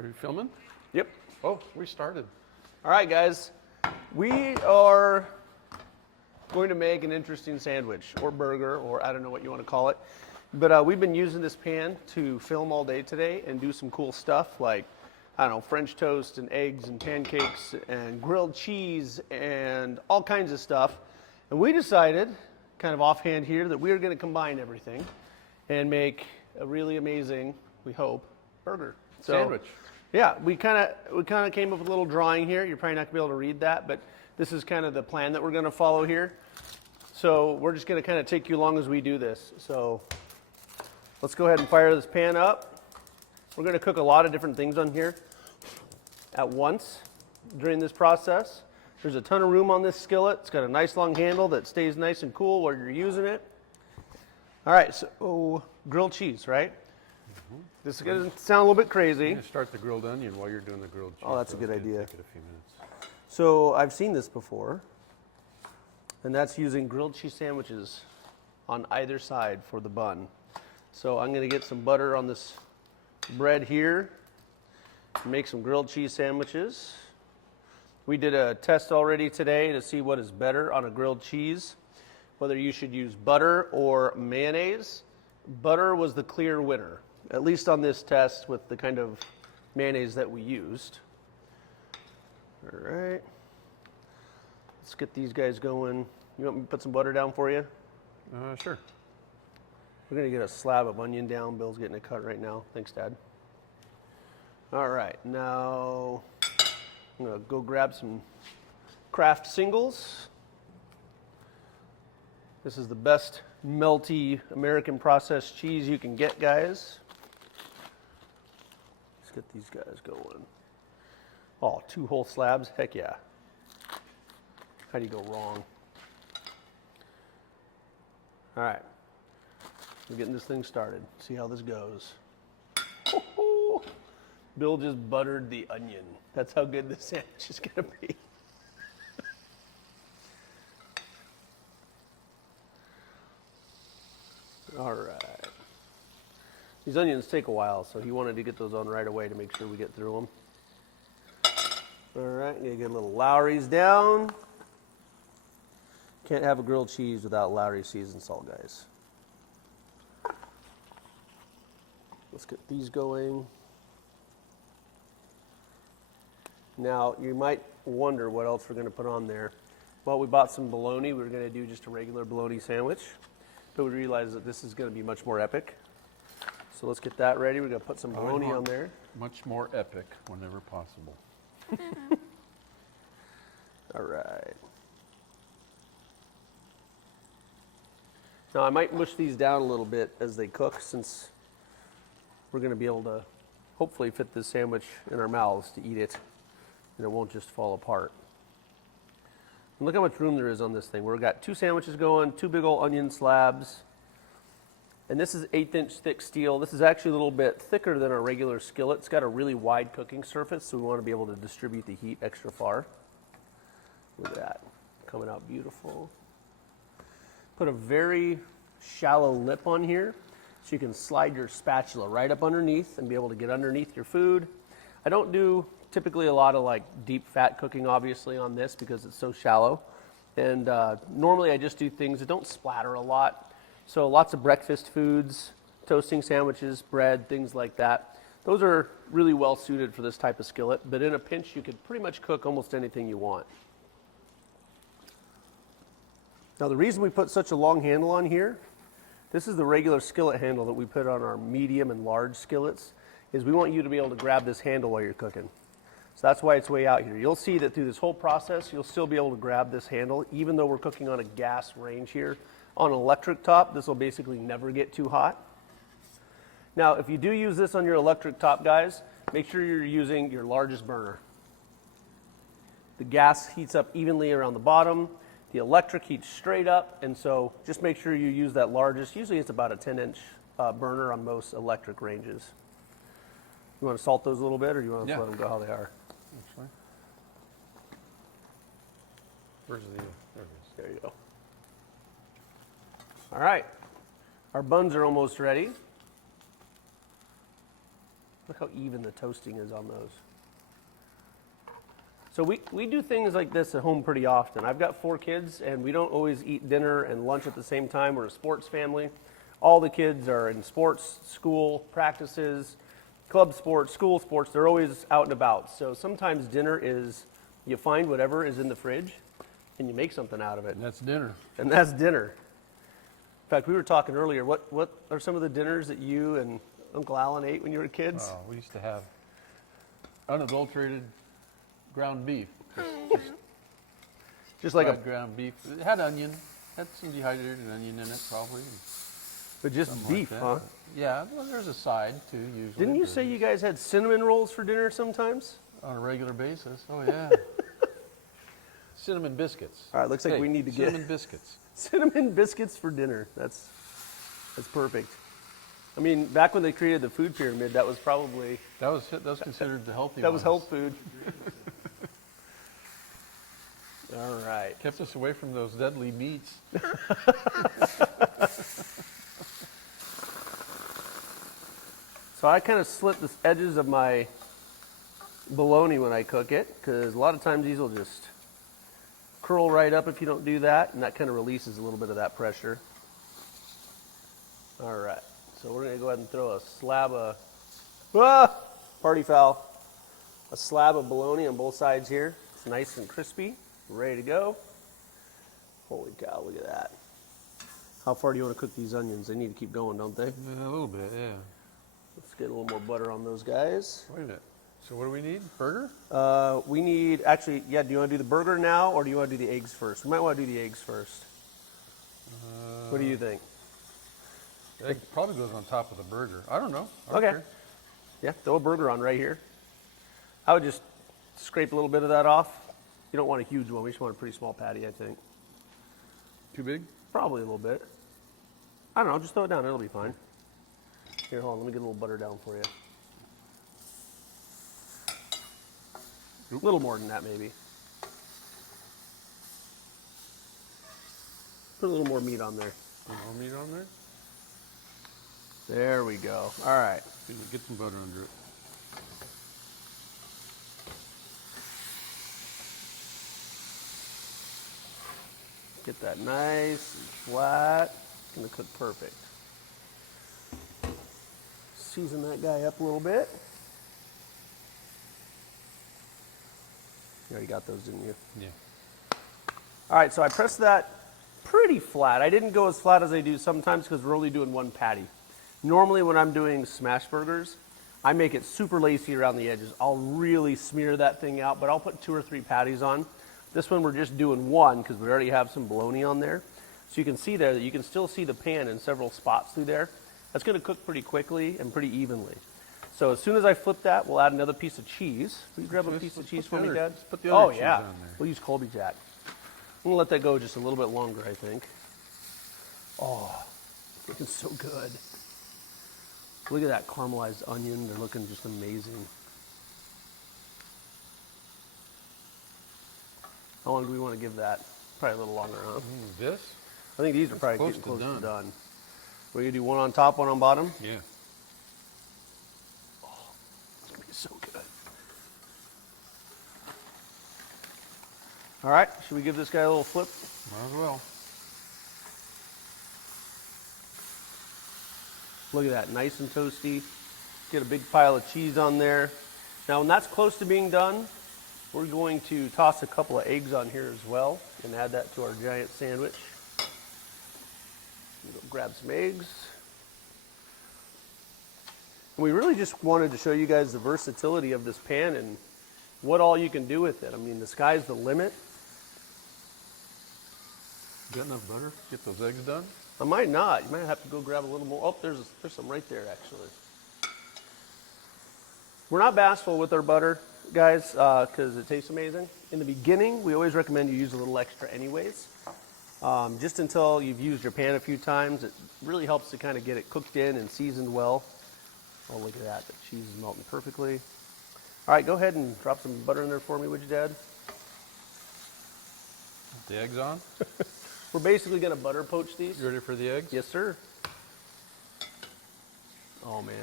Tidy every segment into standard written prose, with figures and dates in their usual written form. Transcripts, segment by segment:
Are you filming? Yep. Oh, we started. All right, guys. We are going to make an interesting sandwich or burger, or I don't know what you want to call it. But we've been using this pan to film all day today and do some cool stuff like, I don't know, French toast and eggs and pancakes and grilled cheese and all kinds of stuff. And we decided, kind of offhand here, that we are going to combine everything and make a really amazing, we hope, burger. Sandwich. Yeah, we kind of came up with a little drawing here. You're probably not going to be able to read that, but this is kind of the plan that we're going to follow here. So we're just going to kind of take you along as we do this. So let's go ahead and fire this pan up. We're going to cook a lot of different things on here at once during this process. There's a ton of room on this skillet. It's got a nice long handle that stays nice and cool while you're using it. All right, so grilled cheese, right? Mm-hmm. This is going to sound a little bit crazy. You're going to start the grilled onion while you're doing the grilled cheese. Oh, that's a good idea. Take it a few minutes. So I've seen this before, and that's using grilled cheese sandwiches on either side for the bun. So I'm going to get some butter on this bread here, make some grilled cheese sandwiches. We did a test already today to see what is better on a grilled cheese, whether you should use butter or mayonnaise. Butter was the clear winner, at least on this test with the kind of mayonnaise that we used. All right, let's get these guys going. You want me to put some butter down for you? Sure. We're gonna get a slab of onion down. Bill's getting it cut right now. Thanks, Dad. All right, now I'm gonna go grab some Kraft singles. This is the best melty American processed cheese you can get, guys. Let's get these guys going. Oh, 2 whole slabs? Heck yeah. How do you go wrong? All right. We're getting this thing started. See how this goes. Oh, Bill just buttered the onion. That's how good this sandwich is going to be. All right. These onions take a while, so he wanted to get those on right away to make sure we get through them. All right, I'm gonna get a little Lowry's down. Can't have a grilled cheese without Lowry seasoned salt, guys. Let's get these going. Now, you might wonder what else we're gonna put on there. Well, we bought some bologna. We were gonna do just a regular bologna sandwich, but we realized that this is gonna be much more epic. So let's get that ready. We're gonna put some bologna on there. Much more epic whenever possible. All right. Now I might mush these down a little bit as they cook, since we're going to be able to hopefully fit this sandwich in our mouths to eat it, and it won't just fall apart. And look how much room there is on this thing. We've got 2 sandwiches going, 2 big old onion slabs, and this is 1/8-inch thick steel. This is actually a little bit thicker than our regular skillet. It's got a really wide cooking surface, so we want to be able to distribute the heat extra far. Look at that, coming out beautiful. Put a very shallow lip on here, so you can slide your spatula right up underneath and be able to get underneath your food. I don't do typically a lot of like deep fat cooking, obviously, on this because it's so shallow. And normally I just do things that don't splatter a lot. So lots of breakfast foods, toasting sandwiches, bread, things like that. Those are really well suited for this type of skillet, but in a pinch you could pretty much cook almost anything you want. Now the reason we put such a long handle on here, this is the regular skillet handle that we put on our medium and large skillets, is we want you to be able to grab this handle while you're cooking. So that's why it's way out here. You'll see that through this whole process, you'll still be able to grab this handle, even though we're cooking on a gas range here. On an electric top, this will basically never get too hot. Now, if you do use this on your electric top, guys, make sure you're using your largest burner. The gas heats up evenly around the bottom. The electric heats straight up, and so just make sure you use that largest. Usually it's about a 10-inch burner on most electric ranges. You want to salt those a little bit, or you want to just let them go how they are? Actually. Where's the, there it is. There you go. All right, our buns are almost ready. Look how even the toasting is on those. So we do things like this at home pretty often. I've got 4 kids, and we don't always eat dinner and lunch at the same time. We're a sports family. All the kids are in sports, school, practices, club sports, school sports. They're always out and about. So sometimes dinner is you find whatever is in the fridge, and you make something out of it. And that's dinner. And that's dinner. In fact, we were talking earlier, what are some of the dinners that you and Uncle Alan ate when you were kids? Oh, we used to have unadulterated ground beef. Just like Fried ground beef. It had onion. Had some dehydrated onion in it, probably. but just Something beef, like huh? that. Yeah, well, there's a side too, usually. Didn't you but say you guys had cinnamon rolls for dinner sometimes? on a regular basis? Oh, yeah. Cinnamon biscuits. All right, looks like we need to get cinnamon biscuits. cinnamon biscuits for dinner. That's perfect. I mean, back when they created the food pyramid, that was probably That was considered the healthy that was ones. health food. All right. Kept us away from those deadly meats. So I kind of slit the edges of my bologna when I cook it, because a lot of times these will just curl right up if you don't do that, and that kind of releases a little bit of that pressure. All right, so we're going to go ahead and throw a slab of, party foul, a slab of bologna on both sides here. It's nice and crispy, ready to go. Holy cow, look at that. How far do you want to cook these onions? They need to keep going, don't they? A little bit, yeah. Let's get a little more butter on those guys. Wait a minute. So what do we need? Burger? We need, actually, yeah, do you want to do the burger now, or do you want to do the eggs first? We might want to do the eggs first. What do you think? Egg probably goes on top of the burger. I don't know. I don't Okay. care. Yeah, throw a burger on right here. I would just scrape a little bit of that off. You don't want a huge one. We just want a pretty small patty, I think. Too big? Probably a little bit. I don't know, just throw it down. It'll be fine. Here, hold on. Let me get a little butter down for you. A little more than that, maybe. Put a little more meat on there. More meat on there? There we go. All right. Get some butter under it. Get that nice and flat. It's gonna cook perfect. Season that guy up a little bit. You already got those, didn't you? Yeah. All right, so I pressed that pretty flat. I didn't go as flat as I do sometimes because we're only doing one patty. Normally when I'm doing smash burgers, I make it super lacy around the edges. I'll really smear that thing out, but I'll put 2 or 3 patties on. This one we're just doing one because we already have some bologna on there. So you can see there that you can still see the pan in several spots through there. That's gonna cook pretty quickly and pretty evenly. So as soon as I flip that, we'll add another piece of cheese. Will you grab a piece of cheese for me, Dad? Put the other Oh cheese yeah, on there. we'll use Colby Jack. I'm gonna let that go just a little bit longer, I think. Oh, looking so good. Look at that caramelized onion. They're looking just amazing. How long do we want to give that? Probably a little longer, huh? This? I think these are probably close getting to close to done. done. We're gonna do one on top, one on bottom. Yeah. It's gonna be so good. All right, should we give this guy a little flip? Might as well. Look at that, nice and toasty. Get a big pile of cheese on there. Now when that's close to being done, we're going to toss a couple of eggs on here as well and add that to our giant sandwich. We'll grab some eggs. And we really just wanted to show you guys the versatility of this pan and what all you can do with it. I mean, the sky's the limit. Got enough butter? Get those eggs done? I might not. You might have to go grab a little more. Oh, there's some right there, actually. We're not bashful with our butter, guys, because it tastes amazing. In the beginning, we always recommend you use a little extra anyways. Just until you've used your pan a few times, it really helps to kind of get it cooked in and seasoned well. Oh, look at that. The cheese is melting perfectly. All right, go ahead and drop some butter in there for me, would you, Dad? The eggs on? We're basically going to butter poach these. You ready for the eggs? Yes, sir. Oh, man.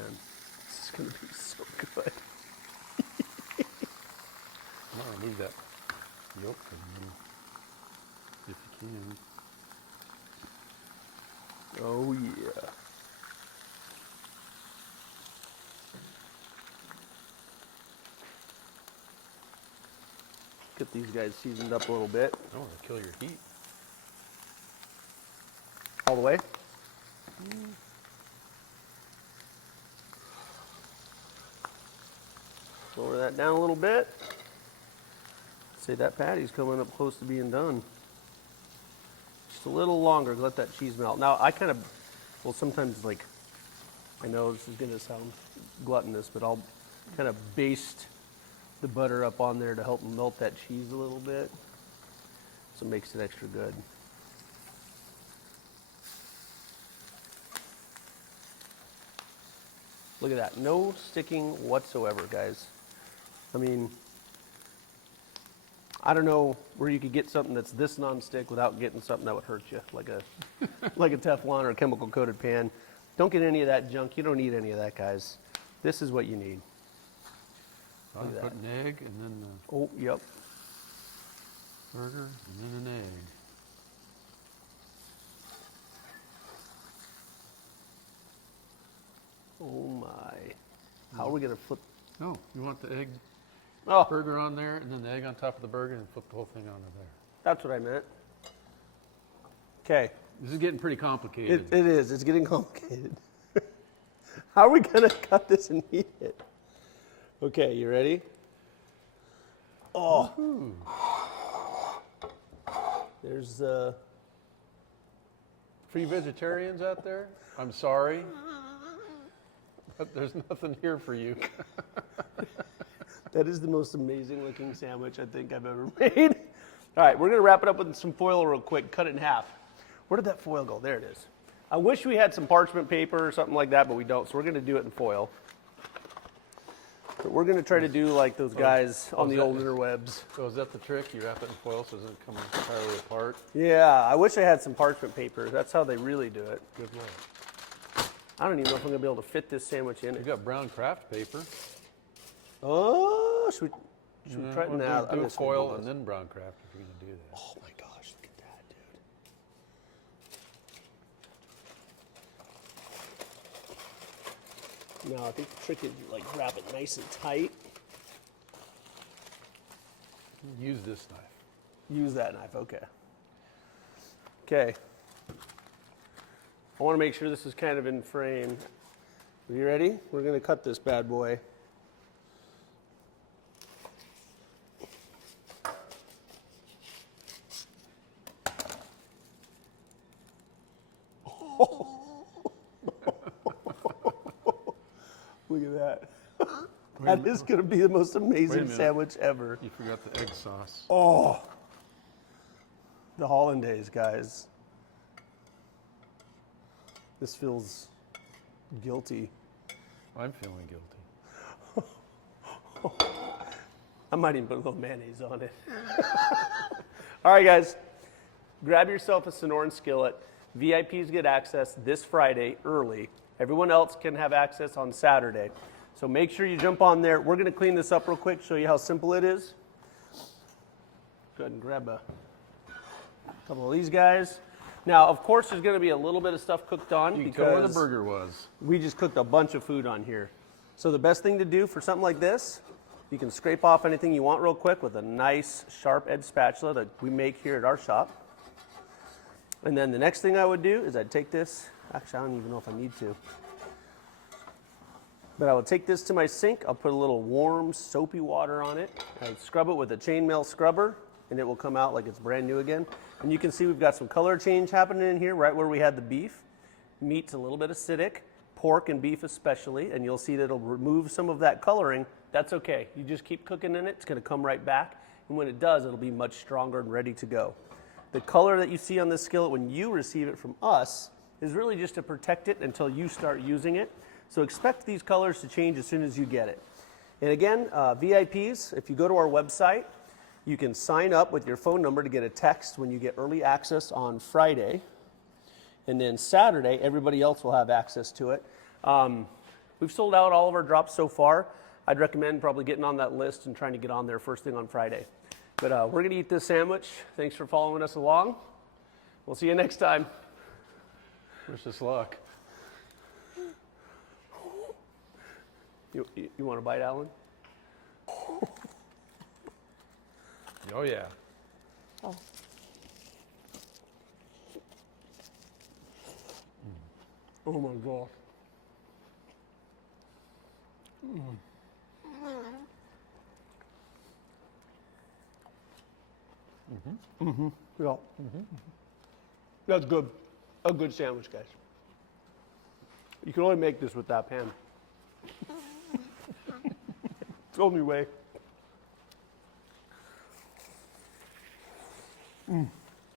It's going to be so good. I'll remove that yolk from them, if you can. Oh, yeah. Get these guys seasoned up a little bit. I want to kill your heat. All the way. Lower that down a little bit. Say that patty's coming up close to being done. Just a little longer, let that cheese melt. Now I kind of, well sometimes like, I know this is gonna sound gluttonous, but I'll kind of baste the butter up on there to help melt that cheese a little bit. So it makes it extra good. Look at that, no sticking whatsoever, guys. I mean, I don't know where you could get something that's this non-stick without getting something that would hurt you, like a like a Teflon or a chemical coated pan. Don't get any of that junk. You don't need any of that, guys. This is what you need. I put an egg and then the Oh, yep. burger and then an egg. Oh my. How are we gonna flip? Oh, you want the egg Oh, burger on there and then the egg on top of the burger and flip the whole thing onto there. that's what I meant. Okay. This is getting pretty complicated. It is. It's getting complicated. How are we gonna cut this and eat it? Okay, you ready? Oh. Ooh. There's For you vegetarians out there, I'm sorry, but there's nothing here for you. that is the most amazing looking sandwich I think I've ever made. All right, we're gonna wrap it up with some foil real quick, cut it in half. Where did that foil go? There it is. I wish we had some parchment paper or something like that, but we don't, so we're gonna do it in foil. But we're gonna try to do like those guys on the old interwebs. So is that the trick? You wrap it in foil so it doesn't come entirely apart? Yeah, I wish I had some parchment paper. That's how they really do it. Good luck. I don't even know if I'm gonna be able to fit this sandwich in You've it. got brown craft paper. Oh, should we try it Well, now? do foil and then brown craft if you're going to do that. Oh my gosh, look at that, dude. No, I think the trick is you like wrap it nice and tight. Use this knife. Use that knife, okay. Okay. I want to make sure this is kind of in frame. Are you ready? We're going to cut this bad boy. Look at that. That is going to be the most amazing minute. sandwich ever. You forgot the egg sauce. Oh, the hollandaise, guys. This feels guilty. I'm feeling guilty. I might even put a little mayonnaise on it. All right, guys. Grab yourself a Sonoran skillet. VIPs get access this Friday early. Everyone else can have access on Saturday. So make sure you jump on there. We're going to clean this up real quick, show you how simple it is. Go ahead and grab a couple of these guys. Now, of course, there's going to be a little bit of stuff cooked on You can tell where the because burger was. we just cooked a bunch of food on here. So the best thing to do for something like this, you can scrape off anything you want real quick with a nice sharp edge spatula that we make here at our shop. And then the next thing I would do is I'd take this, actually I don't even know if I need to, but I would take this to my sink, I'll put a little warm soapy water on it, I'd scrub it with a chainmail scrubber, and it will come out like it's brand new again. And you can see we've got some color change happening in here right where we had the beef. Meat's a little bit acidic, pork and beef especially, and you'll see that it'll remove some of that coloring. That's okay, you just keep cooking in it, it's gonna come right back, and when it does, it'll be much stronger and ready to go. The color that you see on this skillet when you receive it from us is really just to protect it until you start using it. So expect these colors to change as soon as you get it. And again, VIPs, if you go to our website, you can sign up with your phone number to get a text when you get early access on Friday. And then Saturday, everybody else will have access to it. We've sold out all of our drops so far. I'd recommend probably getting on that list and trying to get on there first thing on Friday. But we're going to eat this sandwich. Thanks for following us along. We'll see you next time. Wish us luck. You want to bite, Alan? Oh, yeah. Oh. Oh my gosh. Yeah. That's good. A good sandwich, guys. You can only make this with that pan. It's the only way.